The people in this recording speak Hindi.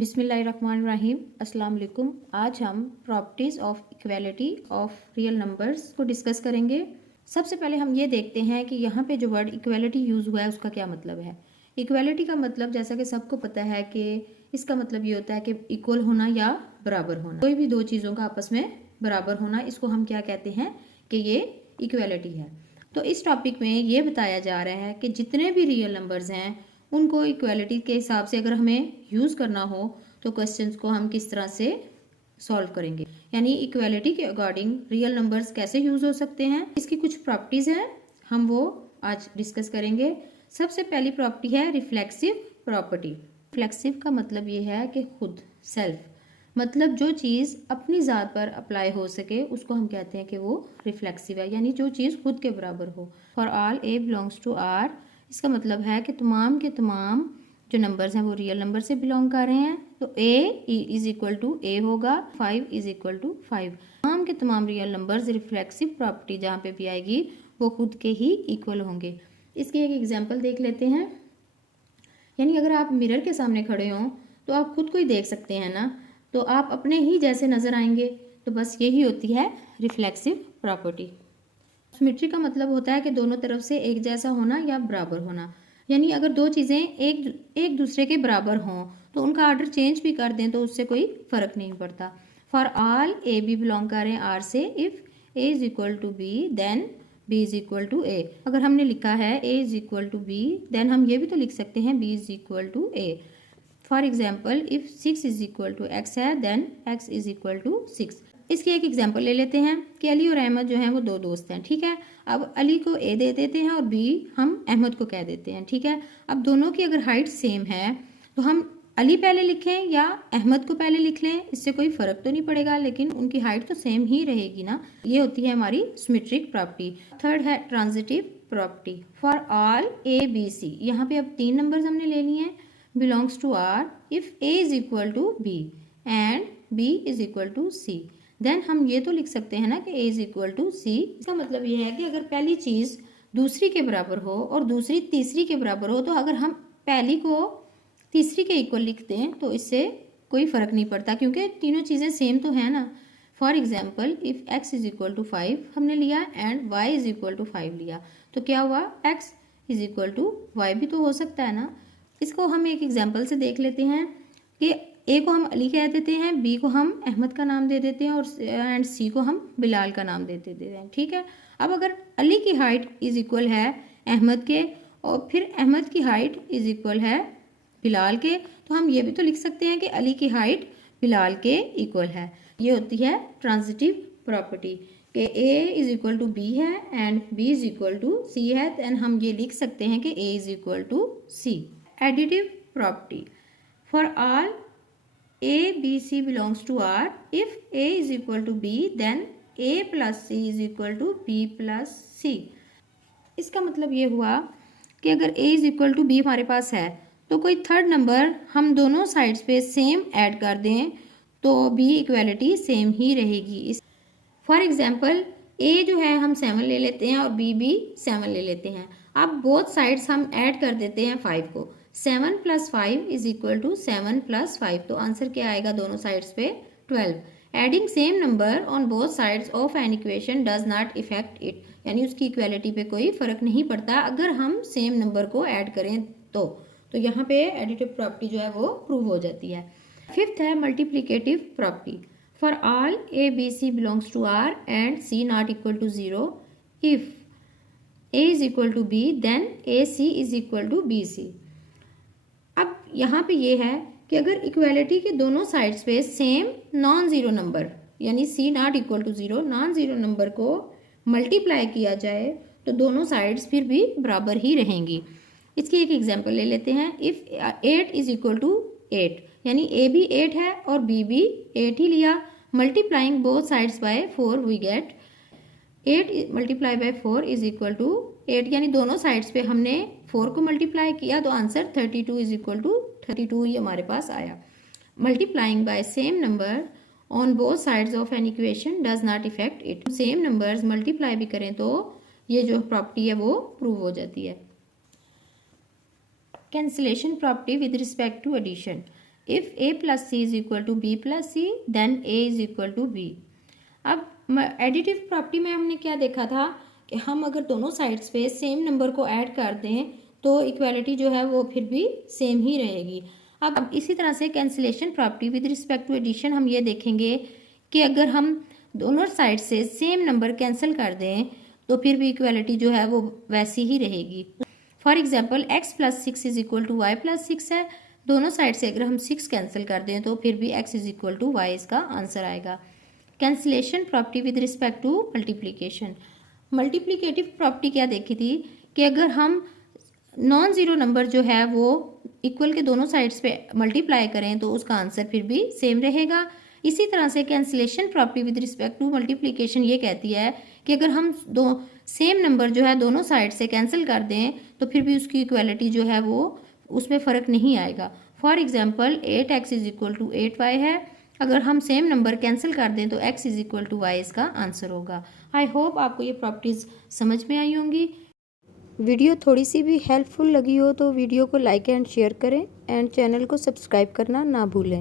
बिस्मिल्लाहिर्रहमानिर्रहीम। अस्सलाम वालेकुम। आज हम properties of equality of real numbers को डिस्कस करेंगे। सबसे पहले हम ये देखते हैं कि यहाँ पे जो वर्ड इक्वालिटी यूज़ हुआ है उसका क्या मतलब है। इक्वालिटी का मतलब जैसा कि सबको पता है कि इसका मतलब ये होता है कि इक्वल होना या बराबर होना, कोई भी दो चीज़ों का आपस में बराबर होना, इसको हम क्या कहते हैं कि ये इक्वालिटी है। तो इस टॉपिक में ये बताया जा रहा है कि जितने भी रियल नंबर्स हैं उनको इक्वालिटी के हिसाब से अगर हमें यूज़ करना हो तो क्वेश्चंस को हम किस तरह से सॉल्व करेंगे, यानी इक्वालिटी के अकॉर्डिंग रियल नंबर्स कैसे यूज़ हो सकते हैं। इसकी कुछ प्रॉपर्टीज़ हैं, हम वो आज डिस्कस करेंगे। सबसे पहली प्रॉपर्टी है रिफ्लेक्सिव प्रॉपर्टी। रिफ्लेक्सिव का मतलब ये है कि खुद, सेल्फ, मतलब जो चीज़ अपनी ज़ात पर अप्लाई हो सके उसको हम कहते हैं कि वो रिफ्लेक्सिव है, यानी जो चीज़ खुद के बराबर हो। For all A belongs to R, इसका मतलब है कि तमाम के तमाम जो नंबर्स हैं वो रियल नंबर से बिलोंग कर रहे हैं। तो a is equal to a होगा, 5 इज इक्वल टू 5। तमाम के तमाम रियल नंबर्स रिफ्लेक्सिव प्रॉपर्टी जहाँ पे भी आएगी वो खुद के ही इक्वल होंगे। इसकी एक एग्जांपल देख लेते हैं। यानी अगर आप मिरर के सामने खड़े हों तो आप खुद को ही देख सकते हैं ना, तो आप अपने ही जैसे नज़र आएंगे। तो बस यही होती है रिफ्लेक्सिव प्रॉपर्टी। सिमेट्री का मतलब होता है कि दोनों तरफ से एक जैसा होना या बराबर होना, यानी अगर दो चीज़ें एक दूसरे के बराबर हों तो उनका ऑर्डर चेंज भी कर दें तो उससे कोई फ़र्क नहीं पड़ता। For all A B belong करें आर से, if A is equal to B then B is equal to A. अगर हमने लिखा है A is equal to B then हम ये भी तो लिख सकते हैं B is equal to A. For example if 6 is equal to X है then X is equal to 6। इसकी एक एग्जाम्पल ले लेते हैं कि अली और अहमद जो हैं वो दो दोस्त हैं, ठीक है। अब अली को ए दे देते हैं और बी हम अहमद को कह देते हैं, ठीक है। अब दोनों की अगर हाइट सेम है तो हम अली पहले लिखें या अहमद को पहले लिख लें, इससे कोई फ़र्क तो नहीं पड़ेगा, लेकिन उनकी हाइट तो सेम ही रहेगी ना। ये होती है हमारी सिमेट्रिक प्रॉपर्टी। थर्ड है transitive property. For all A B C, यहाँ पे अब 3 नंबर्स हमने ले लिए हैं, belongs to R if A is equal to B and B is equal to C, then हम ये तो लिख सकते हैं ना कि a is equal to C. इसका मतलब ये है कि अगर पहली चीज़ दूसरी के बराबर हो और दूसरी तीसरी के बराबर हो तो अगर हम पहली को तीसरी के इक्वल लिखते हैं तो इससे कोई फ़र्क नहीं पड़ता, क्योंकि तीनों चीज़ें सेम तो है ना। For example if x is equal to 5 हमने लिया and y is equal to 5 लिया, तो क्या हुआ, x is equal to y भी तो हो सकता है ना। इसको हम एक एग्जाम्पल से देख लेते हैं कि ए को हम अली कह देते हैं, बी को हम अहमद का नाम दे देते हैं और एंड सी को हम बिलाल का नाम दे देते हैं, ठीक है। अब अगर अली की हाइट इज इक्वल है अहमद के और फिर अहमद की हाइट इज इक्वल है बिलाल के, तो हम ये भी तो लिख सकते हैं कि अली की हाइट बिलाल के इक्वल है। ये होती है ट्रांजिटिव प्रॉपर्टी कि A is equal to B है and B is equal to C है, देन हम ये लिख सकते हैं कि A is equal to C. Additive property. For all A, B, C belongs to R. If A is equal to B, then A plus C is equal to B plus C. इसका मतलब ये हुआ कि अगर A is equal to B हमारे पास है तो कोई थर्ड नंबर हम दोनों साइड्स पे सेम ऐड कर दें तो भी इक्वालिटी सेम ही रहेगी। फॉर एग्जाम्पल A जो है हम 7 ले लेते हैं और B भी 7 ले लेते हैं। अब बोथ साइड्स हम ऐड कर देते हैं 5 को। 7 plus 5 is equal to 7 plus 5, तो आंसर क्या आएगा दोनों साइड्स पे 12। Adding same number on both sides of an equation does not effect it, यानी उसकी इक्वालिटी पे कोई फर्क नहीं पड़ता अगर हम सेम नंबर को ऐड करें तो यहाँ पे एडिटिव प्रॉपर्टी जो है वो प्रूव हो जाती है। फिफ्थ है multiplicative property. For all A B C belongs to R and C not equal to 0, if A is equal to B then A C is equal to B C. अब यहाँ पे ये है कि अगर इक्वालिटी के दोनों साइड्स पे सेम नॉन ज़ीरो नंबर यानी C not equal to 0 non zero number को मल्टीप्लाई किया जाए तो दोनों साइड्स फिर भी बराबर ही रहेंगी। इसकी एक एग्जांपल ले लेते हैं। इफ़ 8 इज इक्वल टू 8, यानी ए भी 8 है और बी भी 8 ही लिया, multiplying both sides by 4 we get 8 multiply by 4 is equal to 8, यानी दोनों साइड्स पे हमने 4 को मल्टीप्लाई किया तो आंसर 32 इज इक्वल टू 32 ही हमारे पास आया। Multiplying by same number on both sides of an equation does not effect it. Same numbers multiply भी करें तो ये जो प्रॉपर्टी है वो प्रूव हो जाती है। Cancellation property with respect to addition. If a plus C is equal to B plus C then a is equal to B. अब एडिटिव प्रॉपर्टी में हमने क्या देखा था कि हम अगर दोनों साइड्स पे सेम नंबर को ऐड कर दें तो इक्वालिटी जो है वो फिर भी सेम ही रहेगी। अब इसी तरह से cancellation property with respect to addition हम ये देखेंगे कि अगर हम दोनों साइड से सेम नंबर कैंसिल कर दें तो फिर भी इक्वालिटी जो है वो वैसी ही रहेगी। For example x plus six is equal to Y plus six है, दोनों साइड से अगर हम 6 कैंसिल कर दें तो फिर भी x is equal to Y इसका आंसर आएगा। Cancellation property with respect to multiplication. Multiplicative property क्या देखी थी कि अगर हम नॉन ज़ीरो नंबर जो है वो इक्वल के दोनों साइड्स पे मल्टीप्लाई करें तो उसका आंसर फिर भी सेम रहेगा। इसी तरह से cancellation property with respect to multiplication ये कहती है कि अगर हम दो सेम नंबर जो है दोनों साइड से कैंसिल कर दें तो फिर भी उसकी इक्वालिटी जो है वो उसमें फ़र्क नहीं आएगा। For example 8x is equal to 8y है, अगर हम सेम नंबर कैंसिल कर दें तो x is equal to y इसका आंसर होगा। आई होप आपको ये प्रॉपर्टीज़ समझ में आई होंगी। वीडियो थोड़ी सी भी हेल्पफुल लगी हो तो वीडियो को लाइक एंड शेयर करें एंड चैनल को सब्सक्राइब करना ना भूलें।